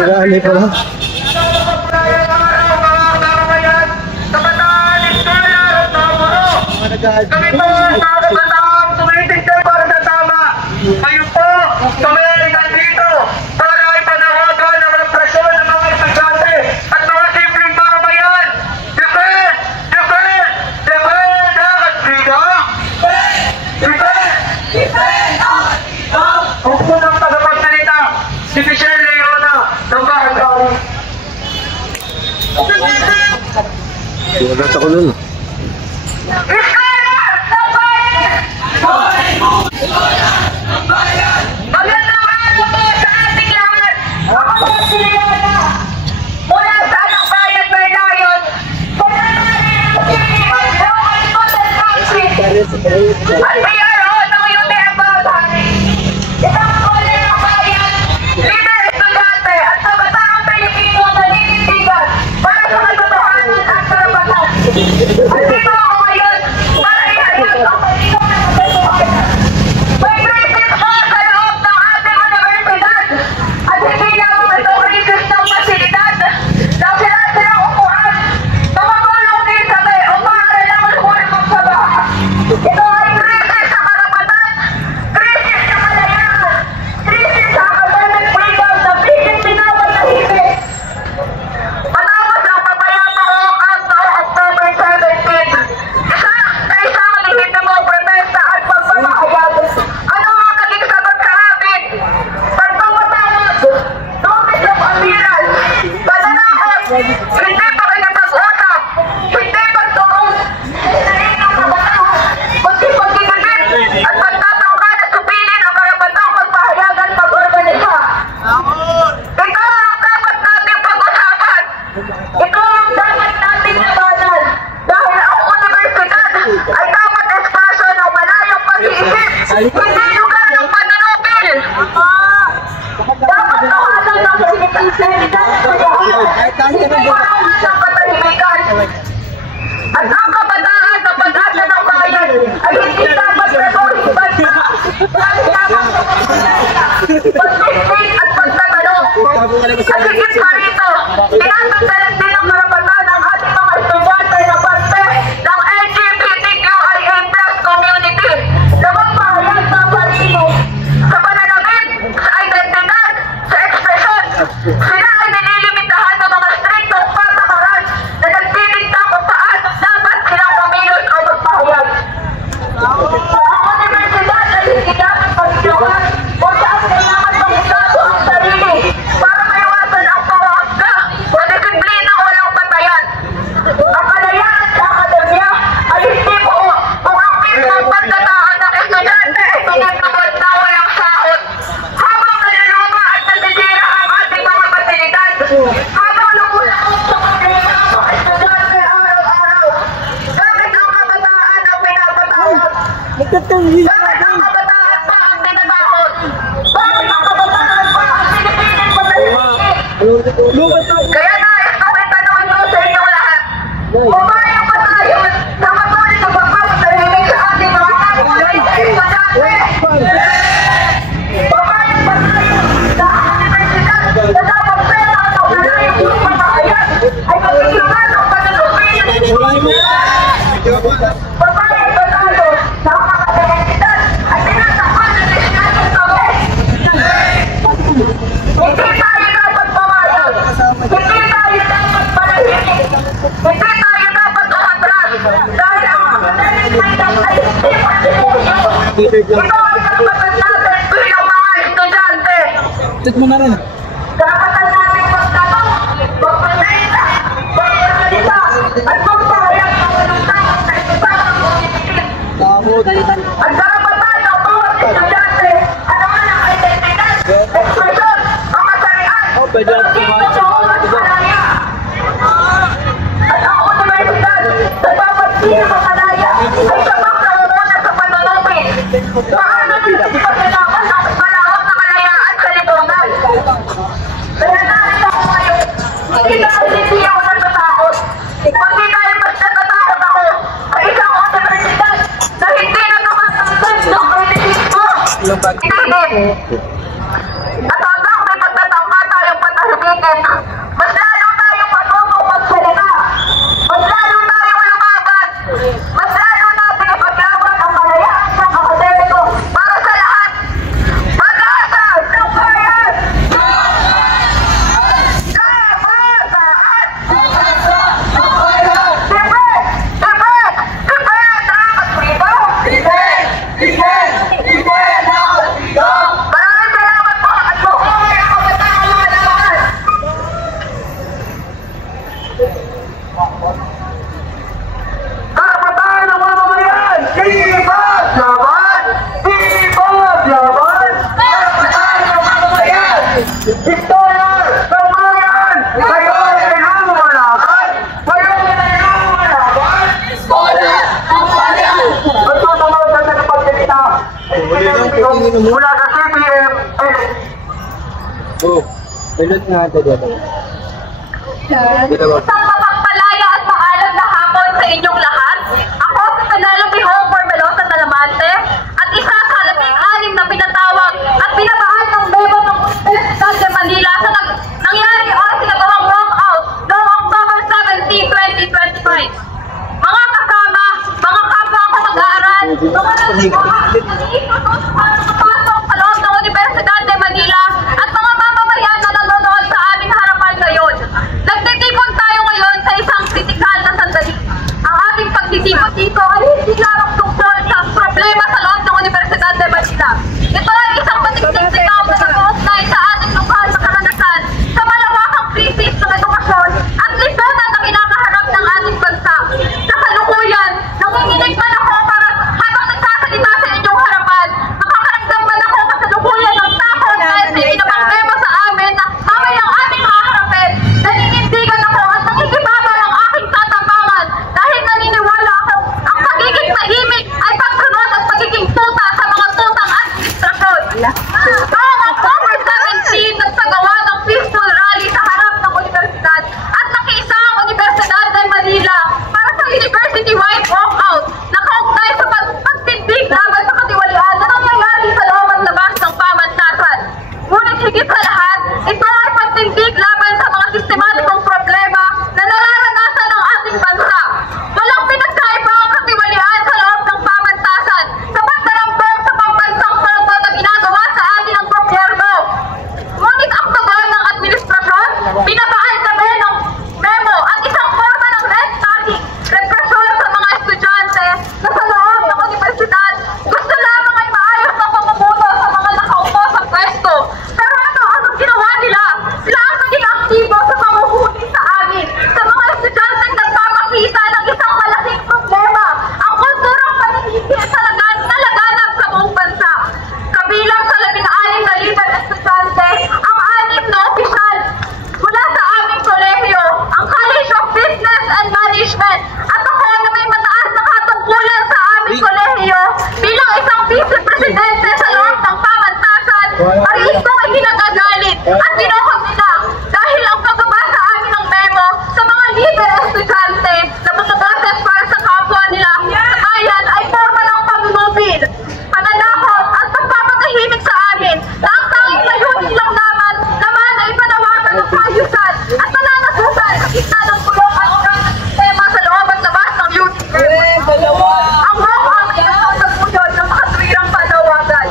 Marami pa lang. Kami po mga kabataan, tumitig kayo para sa tama. Kayo po, tumitig dito para ipanawagan ang mga presyon ng mga estudyante at mga simpleng mamayan. Defend! Defend! Defend ang freedom! Defend! Defend ang freedom! Ang unang tagapagsalita, si Michelle Leona ng Barangay. Sumagat ako nun. Magandang araw po sa ating lahat. Ako po si Leona. Mula sa Anak Bayan, Berlayon. At PRO ng UTFOS. Isang kole ng bayan, lider estudyante at kabataang Pilipino na ninindigan para sa katotohanan at karapatan. At dito ako ngayon para ihayag ang pagkikong ng katotohanan. May crisis po sa loob ng ating universidad at hindi lamang ito crisis ng pasilidad ng sila-silang upuan na magulong din sa may o para lang lumulong sa baha. Ito ay crisis sa karapatan, crisis sa kalayaan, crisis sa academic freedom na biging pinapanahimik. Matapos ang papayapang Act noong October 17, isang lehitimong protesta at pagpapahayag. Ano ang naging sagot sa atin? Pagpapatawag, notice of appearance, pananakot, hindi pakikipag-usap, hindi pagtuon, hindi ng kabataan, kundi pagkikigit at pagtatangka na supilin ang karapatang pagpahayagan pag-organisa. Ito ang dapat nating pag-usapan. Ito ang dapat nating labanan. Dahil ang universidad ay dapat espasyo ng malayong pag-iisip, hindi lugar ng pananupil. Dapat tahanan ng sinisiligyan sa lahat, hindi tahanan ng patahimikan. At ang kabataan na pag-asa ng bayan ay hindi dapat retorting bansa. Dahil dapat pag-isip at pagtatanong. At higit pa rito, tinatanggalan din ang karapatan ng ating mga estudyante na parte ng LGBTQIA+ community na magpahayag ng sarili sa pananamit, sa identidad, sa ekspresyon. Sila ay nililimitahan ng mga striktong patakaran na nagdidikta kung paano dapat silang kumilos o magpahayag. Ang universidad ay hindi dapat pagsilawan kung saan kailangan pagkado ang sarili para maiwasan ang pangangga o disiplina walang patayan. Ang kalayaan sa akademya ay hindi buo kung ang mismong pagkataan ng estudyante ay pinagkakot na walang sahod. Habang naluluma at nasisira ang ating mga pasilidad, habang lumulong sa problema ang mga estudyante araw-araw, bakit ang kabataan ang pinapatawag? Bakit ang kabataan pa ang tinatakot? Bakit ang kabataan pa ang pinipilit patahimikin? Kaya nais kami tanungin ko sa inyong lahat. Umayang ba tayo na matuloy na pagpapatahimik sa ating mga kabataan na estudyante? Umayang ba tayo na ang universidad na dapat pera at ang malayang pagpapahayag ay magkikita ng pananupil? Umayang ba tayo na ang mga universidad ay tinatakpan ng diskatong kami? Hindi tayo dapat pumayag. Hindi tayo dapat manahimik. Hindi tayo dapat umatras. Dahil ang academic freedom ay hindi pasimusyo. Ito ay karapatan natin bilang mga estudyante. Karapatan natin magtanong, magpasita, magpasalita, at magpahayag ng walang takot sa isang pumipigil. Ang karapatan ng bawat estudyante at ang kanyang identidad, ekspresyon, ang kasarian, at ang universidad sa bawat sino makalaya ay sabang namumuna sa panunupin. Paano nila ipagkailangan ng malawak na kalayaan sa lipunan? Kaya narito ako ngayon, hindi dahil hindi ako natatakot. Kundi dahil mas natatakot ako sa isang universidad na hindi nagkakasansad ng kritisismo. Hindi. Historia ng bayan! Kayo ay lumalaban! Kayo ay lumalaban! Historia ng bayan! Magtutunod na sa pagkakita. Mula sa CPM. Oh, pilot nga ito dito. Isang mapagpalaya at maalam na hapon sa inyong lahat. Ako si Penelope Hong Formelosa Talamante at isa sa labing-anim na pinatawag at binabaan ng memo ng Universidad de Manila sa nangyari o sinagawang walkout noong October 17, 2025. Mga kasama, mga kapwa ko mag-aaral, mga nag-iikutos para makapasok sa loob ng Universidad de Manila at mga mamamayan na nanonood sa aming harapan ngayon. Nagtitipon tayo ngayon sa isang kritikal na sandali. Ang ating pagtitipon dito ay hindi lamang tungkol sa problema sa loob ng Universidad de Manila. Ito ay isang patiktik sikaw na nag-uugnay sa ating lokal na karanasan sa malawakang krisis ng edukasyon at lipunan na kinakaharap ng ating bansa. Sa kalukuyan, nanginginig man ako para habang nagsasalita sa inyong harapan, makakaramdam man ako kasalukuyan ng takot dahil sa ipinapangdemo sa amin na mamayang aming haharapin. Naninindigan ako at nangigibabaw ang aking tatambangan dahil naniniwala ako ang pagiging tahimik ay pagsunod at pagiging tuta sa mga tutang administrasyon. Noong October 17, nagsagawa ng peaceful rally sa harap ng universidad at nakiisa ang Universidad de Manila para sa university-wide walkout na kaugnay sa pagtindig laban sa katiwalian na nangyayari sa loob at labas ng pamantasan. Ngunit higit sa lahat, ito ay pagtindig laban sa mga sistematikong problema na nararanasan ng ating bansa. Walang pinagkaiba ang katiwalian sa loob ng pamantasan sa pagdarambong sa pambansang program na ginagawa sa atin ng gobyerno. Ngunit ang tugon ng administrasyon, binabaan kami ng memo at isang forma ng red tagging, represyon sa mga estudyante na sa loob ng universidad gusto lamang ay maayos na pamumuno sa mga nakaupo sa pwesto. Pero anong ginawa nila? Sila ang naging aktibo sa pamumuhi sa amin. Sa mga estudyante nagpapakita ng isang malaking problema, ang kulturang paninigil sa laganap sa buong bansa. Kabilang sa 16 na liber estudyante, ang 6 na opisyal mula sa aming kolehiyo, ang College of Business and Management, at ako na may mataas na katungkulan sa aming kolehiyo bilang isang vice-presidente sa loob ng pamantasan, parehis kong ikinagagalit at dinokot nila dahil ang pagbabasa amin ng memo sa mga liber estudyante na bumaboses para sa kapwa nila sa bayan ay forma ng pagnubil, pananakot at pagpapatahimik sa amin na ang tanging layunin lang naman ay panawagan ng kaayusan at pananasukan sa gitna ng bulok at ng sistema sa loob at labas ng UTM. Ang walkout ay isang nagbunyod ng makatwirang panawagan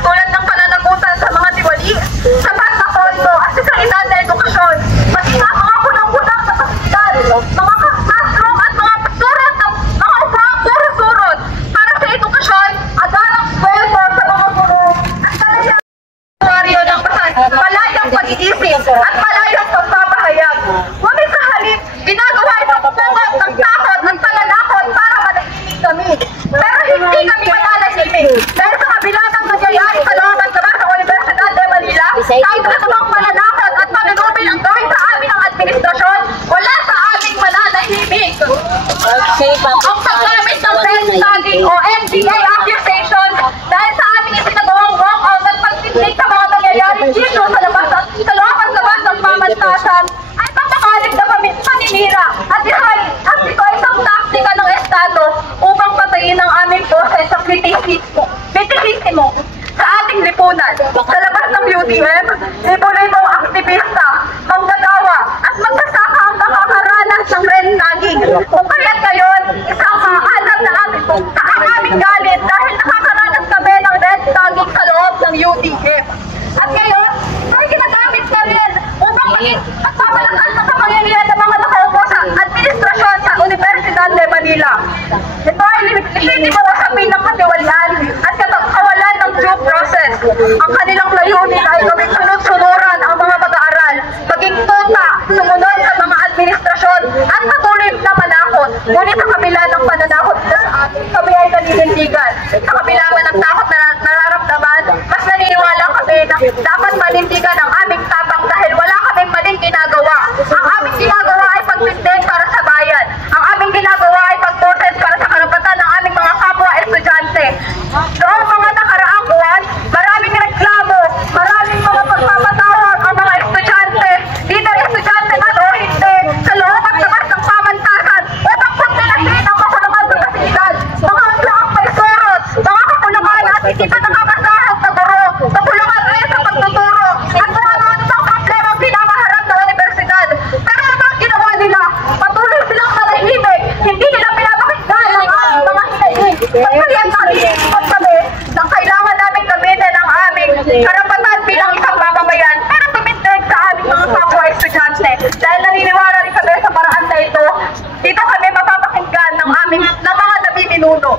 tulad ng pananagutan sa mga tiwali, sapat na kondo at sa kalidad na edukasyon, pati na mga kunang-kunang na pasilidad, mga classroom at mga surot ng mga upang puro-surot para sa edukasyon, agarang sweldo sa mga guro at kalayang ng malayang pag-iisip at malayang pagpapahayag. Ngunit sa halip, ginagawa itong bungot ng takot at pananakot para manahimik kami. Pero hindi kami mananahimik dahil sa kabila ng nangyayari sa loob at labas ng Universidad de Manila, kahit anumang pananakot at panunubil ang gawin sa amin ng administrasyon, wala sa aming mananahimik. Ang paggamit ng red tagging o NPA accusation dahil sa aming isinagawang walkout at pagtindig sa mga nangyayari dito sa loob at labas ng pamantasan ay pagkakalit na paninira at ito ay isang taktika ng Estado upang patayin ang aming boses sa kritisismo sa ating lipunan. Sa labas ng UTM, libo-libong aktivista, manggagawa at magsasaka ang makakaranas ng red tagging. Kung kaya't ngayon, isang maalam na aming galit dahil nakakaranas kami ng red tagging sa loob ng UTM. At ngayon, ay ginagamit na rin upang magpapalakas sa kapangyarihan ng mga nakaupo sa administrasyon sa Universidad de Manila. Ito ay legitimo usapin ng katiwalian at kawalan ng due process. Ang kanilang layunin ay gawing sunod-sunuran ang mga mag-aaral, maging tuta, sumunod sa mga administrasyon at patuloy na manakot. Ngunit sa kabila ng pananakot nila sa atin, kami ay naninindigan. Sa kabila man ng takot na nararamdaman, mas naniniwala kami na dapat manindigan ang aming tapang lamang dahil wala kaming maling ginagawa. Ang aming ginagawa ay pagtindig para sa bayan. Ang aming ginagawa ay pagprotest para sa karapatan ng aming mga kapwa estudyante. Noong mga nakaraang buwan, maraming reklamo, maraming mga pagpapatawag ang mga estudyante, either estudyante man o hindi, sa loob at labas ng pamantasan upang puntilasin ang kakulangan sa pasilidad. Mga hanggang may sorot, mga kakulangan at hindi pa nakakasahag na guro, kakulangan rin sa pagtuturo, at mga ang problema ang pinamaharap ng universidad. Pero ano ang ginawa nila? Patuloy silang malahimik, hindi nila pinapakinggan ang aming mga hinaing. Pagkalian kami na kailangan namin gamitin ang aming karapatan bilang isang mamamayan para tumindig sa aming mga kapwa estudyante. Dahil naniniwala rin kami sa paraan na ito, dito kami mapapakinggan ng mga namiminuno.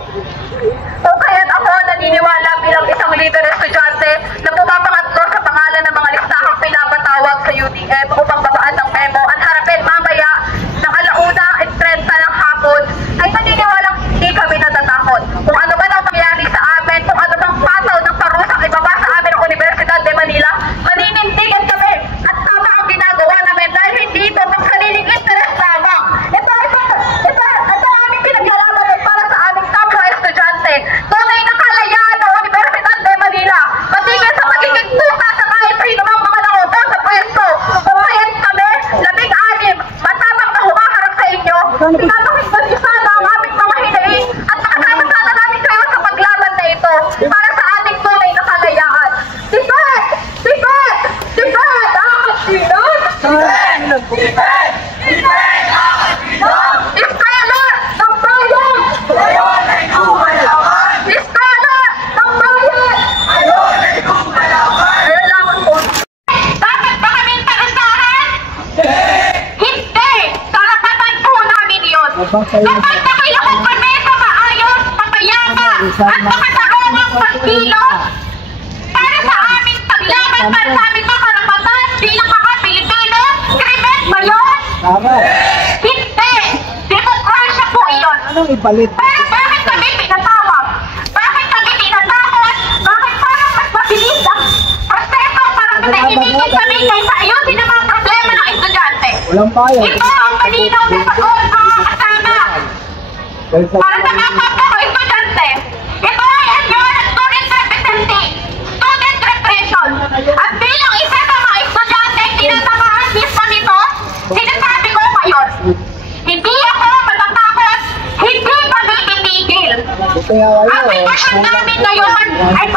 Kung kaya't ako naniniwala bilang isang leader estudyante na pumapangatlo sa pangalan ng mga listahang pinapatawag sa UDF upang babaan ng memo at harapin mamaya ng alauna at 30 ng hapon, ay naniniwalang hindi kami natatakot. Kung ano man ang mangyari sa amin, kung ano bang pataw ng parusang ibaba sa amin ng Universidad de Manila, maninindigan kami at tama ang ginagawa namin dahil hindi ito pang sariling interest lamang. Ito ang aming pinaglalaban para sa aming kapwa estudyante. Tunay na kalayaan ng Universidad de Manila, patigil sa magiging tuta sa kahit sino mang mga nangupo sa pwesto. Kung kaya't kami, 16, matapang na humaharap sa inyo, pinapakinggan niyo sana ang aming mga hinaing at makasama sana namin kayo sa paglaban na ito para sa ating tunay na kalayaan. Tipet! Tipet! Tipet! Angat sinon! Tipet! Tipet! Angat sinon! Iskala ng bayan! Ngayon ay kumalawan! Iskala ng bayan! Ngayon ay kumalawan! Ayun lamang po. Dapat ba kaming parusahan? Hindi! Karapatan po namin yun! Kapag nakilakot kami sa maayos, papayapa, at makatarungang pagkilos para sa aming paglaban para sa aming mga karapatan bilang mga Pilipino, krimen ba yun? Tama. Hindi! Demokrasya po iyon! Anong ipalit? Pero bakit kami pinatawag? Bakit kami tinatakot? Bakit parang mas mabilis ang proseso para pinahimigin kami kaysa ayusin ang mga problema ng estudyante? Walang bayad. Ito ang malinaw na sagot, mga kasama. Dahil sa Para sa mga kapwa ko estudyante, ito ay anyo ng student representing, student repression. At bilang isa sa mga estudyante ay tinatamaan mismo nito, sinasabi ko ngayon, hindi ako matatakot, hindi kami titigil. buti nga kayo. Ang sitwasyon namin ngayon ay